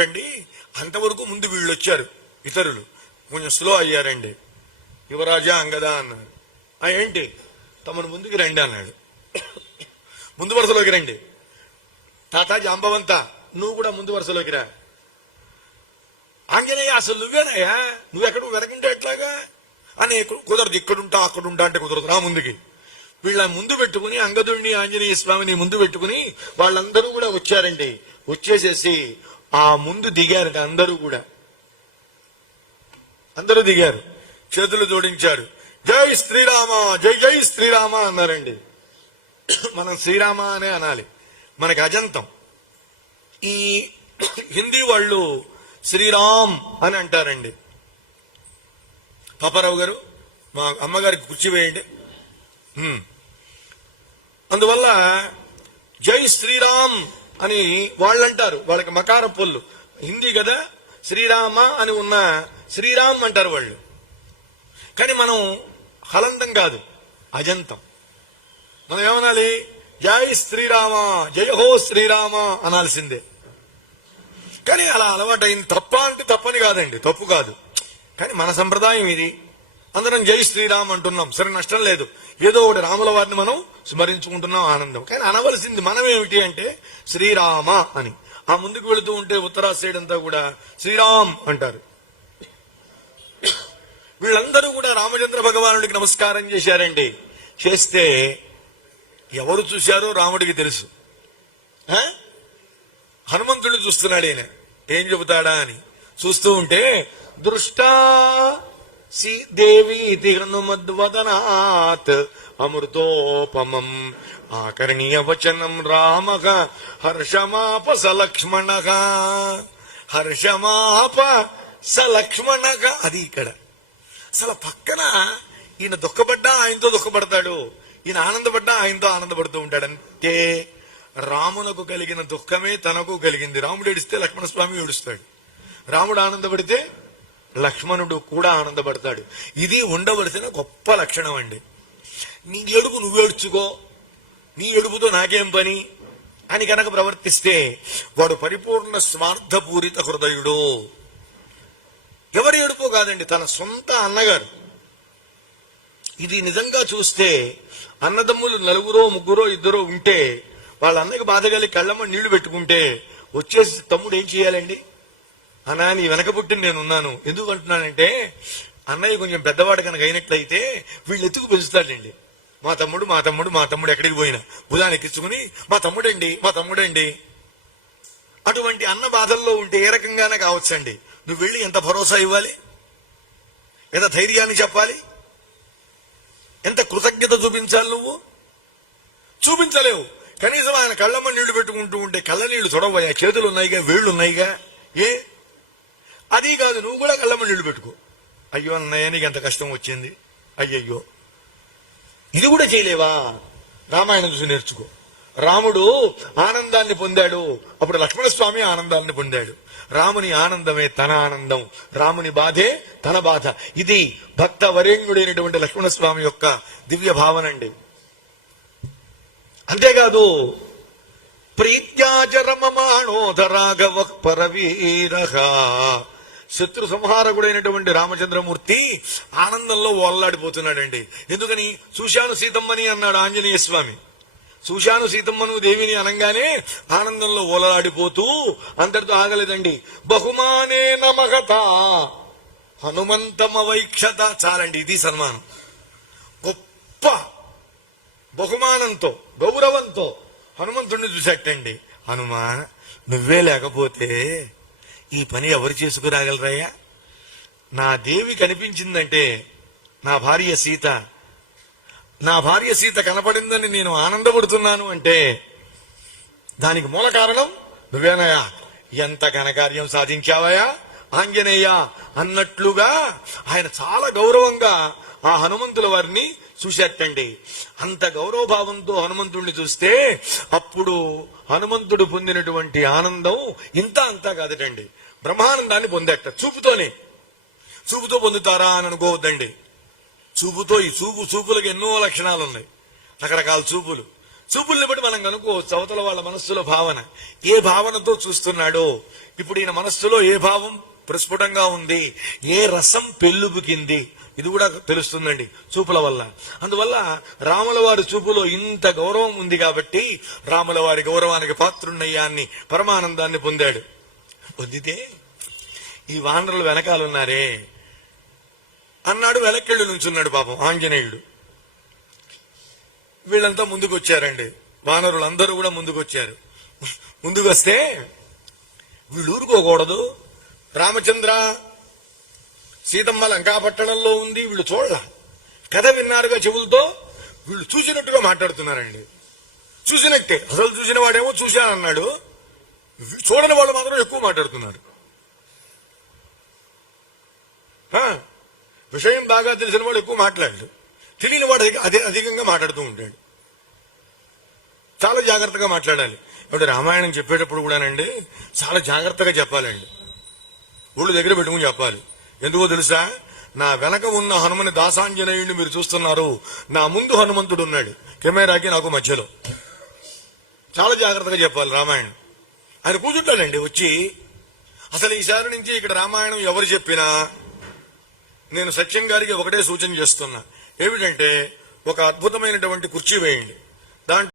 పెట్టండి. అంతవరకు ముందు వీళ్ళు వచ్చారు, ఇతరులు కొంచెం స్లో అయ్యారండి. యువరాజా అంగదా అన్నారు. ఏంటి తమను ముందుకు రండి అన్నాడు. ముందు వరుసలోకి రండి. తాత జాంబవంత నువ్వు కూడా ముందు వరుసలోకి రా. ఆంజనేయ అసలు నువ్వేనాయా, నువ్వెక్కడ వెనకంటే ఎట్లాగా అని. కుదరదు, ఇక్కడుంటా అక్కడుంటా అంటే కుదరదు, రా ముందుకి. వీళ్ళ ముందు పెట్టుకుని అంగదుడిని ఆంజనేయ స్వామిని ముందు పెట్టుకుని వాళ్ళందరూ కూడా వచ్చారండి. వచ్చేసేసి ఆ ముందు దిగారు. అందరూ దిగారు, చేతులు జోడించారు. జై శ్రీరామ, జై జై శ్రీరామ అన్నారండి. మనం శ్రీరామ అనే అనాలి, మనకి అజంతం. ఈ హిందీ వాళ్ళు శ్రీరామ్ అని అంటారండి. పాపారావు గారు మా అమ్మగారికి కుర్చీ వేయండి. అందువల్ల జై శ్రీరామ్ అని వాళ్ళు అంటారు. వాళ్ళకి మకార పొల్లు హిందీ కదా, శ్రీరామ అని ఉన్న శ్రీరామ్ అంటారు వాళ్ళు. కానీ మనం హలంతం కాదు, అజంతం. మనం ఏమనాలి? జై శ్రీరామ, జయ హో శ్రీరామ అనాల్సిందే. కానీ అలా అలవాటైంది. తప్ప అంటే తప్పని కాదండి, తప్పు కాదు. కానీ మన సంప్రదాయం ఇది. అందరం జై శ్రీరామ్ అంటున్నాం, సరే నష్టం లేదు. ఏదో ఒకటి రాముల వారిని మనం స్మరించుకుంటున్నాం, ఆనందం. కానీ అనవలసింది మనం ఏమిటి అంటే శ్రీరామ అని. ఆ ముందుకు వెళుతూ ఉంటే ఉత్తరా సైడ్ అంతా కూడా శ్రీరామ్ అంటారు. వీళ్ళందరూ కూడా రామచంద్ర భగవానుడికి నమస్కారం చేశారండి. చేస్తే ఎవరు చూశారో రాముడికి తెలుసు. హనుమంతుడిని చూస్తున్నాడు. ఈయన ఏం చెబుతాడా అని చూస్తూ ఉంటే దృష్టా దేవీతి హనుమద్వదనాత్ అమృతోపమం ఆకర్ణీయ వచనం రామః హర్షమాప సలక్ష్మణః. హర్షమాప సలక్ష్మణః. అది ఇక్కడ అసలు పక్కన ఈయన దుఃఖపడ్డా ఆయనతో దుఃఖపడతాడు, ఈయన ఆనందపడ్డా ఆయనతో ఆనందపడుతూ ఉంటాడు. అంటే రామునకు కలిగిన దుఃఖమే తనకు కలిగింది. రాముడు ఏడిస్తే లక్ష్మణస్వామి ఏడుస్తాడు, రాముడు ఆనందపడితే లక్ష్మణుడు కూడా ఆనందపడతాడు. ఇది ఉండవలసిన గొప్ప లక్షణం అండి. నీ ఏడుపు నువ్వేడ్చుకో, నీ ఏడుపుతో నాకేం పని అని కనుక ప్రవర్తిస్తే వాడు పరిపూర్ణ స్వార్థపూరిత హృదయుడు. ఎవరి ఏడుపు కాదండి, తన సొంత అన్నగారు. ఇది నిజంగా చూస్తే అన్నదమ్ములు నలుగురో ముగ్గురో ఇద్దరో ఉంటే వాళ్ళ అన్నకి బాధ కలిగి కళ్ళమ్మ నీళ్లు పెట్టుకుంటే వచ్చేసి తమ్ముడు ఏం చేయాలండి? అన్నా నీ వెనక పుట్టిన నేనున్నాను. ఎందుకు అంటున్నానంటే అన్నయ్య కొంచెం పెద్దవాడు కనుక అయినట్లయితే వీళ్ళు ఎత్తుకు పెంచుతాడండి. మా తమ్ముడు మా తమ్ముడు మా తమ్ముడు ఎక్కడికి పోయినా భుజాన్ని ఎక్కించుకుని మా తమ్ముడండి మా తమ్ముడండి. అటువంటి అన్న బాధల్లో ఉంటే ఏ రకంగానే కావచ్చండి. నువ్వు వెళ్ళి ఎంత భరోసా ఇవ్వాలి, ఎంత ధైర్యాన్ని చెప్పాలి, ఎంత కృతజ్ఞత చూపించాలి. నువ్వు చూపించలేవు. కనీసం ఆయన కళ్ళమ్మ నీళ్లు పెట్టుకుంటూ ఉంటే కళ్ళ నీళ్లు తొడవయా, చేతులు ఉన్నాయిగా, వేళ్లు ఉన్నాయిగా. అది కాదు, నువ్వు కూడా కళ్ళమ్మ నీళ్లు పెట్టుకో. అయ్యో అన్నయ్య నీకు ఎంత కష్టం వచ్చింది, అయ్యయ్యో. ఇది కూడా చేయలేవా? రామాయణం చూసి నేర్చుకో. రాముడు ఆనందాన్ని పొందాడు, అప్పుడు లక్ష్మణస్వామి ఆనందాన్ని పొందాడు. రాముని ఆనందమే తన ఆనందం, రాముని బాధే తన బాధ. ఇది భక్త వరేణ్యుడైనటువంటి లక్ష్మణస్వామి యొక్క దివ్య భావన అండి. అంతేకాదు ప్రీత్యాచరమమాణోధరాఘవ పరవీర. శత్రు సంహారకుడైనటువంటి రామచంద్రమూర్తి ఆనందంలో ఓల్లాడిపోతున్నాడండి. ఎందుకని? చూశాను సీతమ్మని అన్నాడు ఆంజనేయ స్వామి. చూశాను సీతమ్మను దేవిని అనగానే ఆనందంలో ఓలలాడిపోతూ అంతటితో ఆగలేదండి. బహుమానే నమగత హనుమంతమవైక్షత. చాలండి, ఇది సన్మానం. గొప్ప బహుమానంతో గౌరవంతో హనుమంతుడిని చూసేటండి. హనుమా, నువ్వే లేకపోతే ఈ పని ఎవరు చేసుకురాగలరయ్యా? నా దేవి కనిపించిందంటే నా భార్య సీత కనపడిందని నేను ఆనందపడుతున్నాను అంటే దానికి మూల కారణం నువ్వేనయా. ఎంత ఘనకార్యం సాధించావయా ఆంజనేయ అన్నట్లుగా ఆయన చాలా గౌరవంగా ఆ హనుమంతుల వారిని చూసేటండి. అంత గౌరవభావంతో హనుమంతుడిని చూస్తే అప్పుడు హనుమంతుడు పొందినటువంటి ఆనందం ఇంత అంతా కాదటండి, బ్రహ్మానందాన్ని పొందేట. చూపుతో పొందుతారా అని అనుకోవద్దండి. చూపుతో ఈ చూపులకు ఎన్నో లక్షణాలు ఉన్నాయి, రకరకాల చూపులు. చూపుల్ని బట్టి మనం కనుక్కోవచ్చు అవతల వాళ్ళ మనస్సులో భావన ఏ భావనతో చూస్తున్నాడో. ఇప్పుడు ఈయన మనస్సులో ఏ భావం ప్రస్ఫుటంగా ఉంది, ఏ రసం పెళ్ళుబుకింది, ఇది కూడా తెలుస్తుందండి చూపుల వల్ల. అందువల్ల రాముల వారి చూపులో ఇంత గౌరవం ఉంది కాబట్టి రాముల వారి గౌరవానికి పాత్రున్నయ్యాన్ని పరమానందాన్ని పొందాడు. పొందితే ఈ వానరులు వెనకాలన్నారే అన్నాడు. వెనక్కిళ్ళు నుంచున్నాడు పాపం ఆంజనేయుడు. వీళ్ళంతా ముందుకు వచ్చారండి, వానరులు అందరూ కూడా ముందుకు వచ్చారు. ముందుకు వస్తే వీళ్ళు ఊరుకోకూడదు. రామచంద్ర సీతమ్మ లంకాపట్టణంలో ఉంది, వీళ్ళు చూడాల కథ విన్నారుగా చెవులతో, వీళ్ళు చూసినట్టుగా మాట్లాడుతున్నారండి. చూసినట్టే, అసలు చూసిన వాడేమో చూశానన్నాడు, చూడని వాళ్ళు మాత్రం ఎక్కువ మాట్లాడుతున్నారు. విషయం బాగా తెలిసిన వాడు ఎక్కువ మాట్లాడాడు, తెలియని వాడు అధికంగా మాట్లాడుతూ ఉంటాడు. చాలా జాగ్రత్తగా మాట్లాడాలి. ఇప్పుడు రామాయణం చెప్పేటప్పుడు కూడానండి చాలా జాగ్రత్తగా చెప్పాలండి, ఊళ్ళు దగ్గర పెట్టుకుని చెప్పాలి. ఎందుకో తెలుసా, నా వెనక ఉన్న హనుమని దాసాంజనేయుడిని మీరు చూస్తున్నారు, నా ముందు హనుమంతుడు ఉన్నాడు, కెమెరాకి నాకు మధ్యలో. చాలా జాగ్రత్తగా చెప్పాలి రామాయణం. ఆయన కూర్చుంటాడండి వచ్చి. అసలు ఈసారి నుంచి ఇక్కడ రామాయణం ఎవరు చెప్పినా నేను సత్యం గారికి ఒకటే సూచన చేస్తున్నా, ఏమిటంటే ఒక అద్భుతమైనటువంటి కుర్చీ వేయండి, దాంట్లో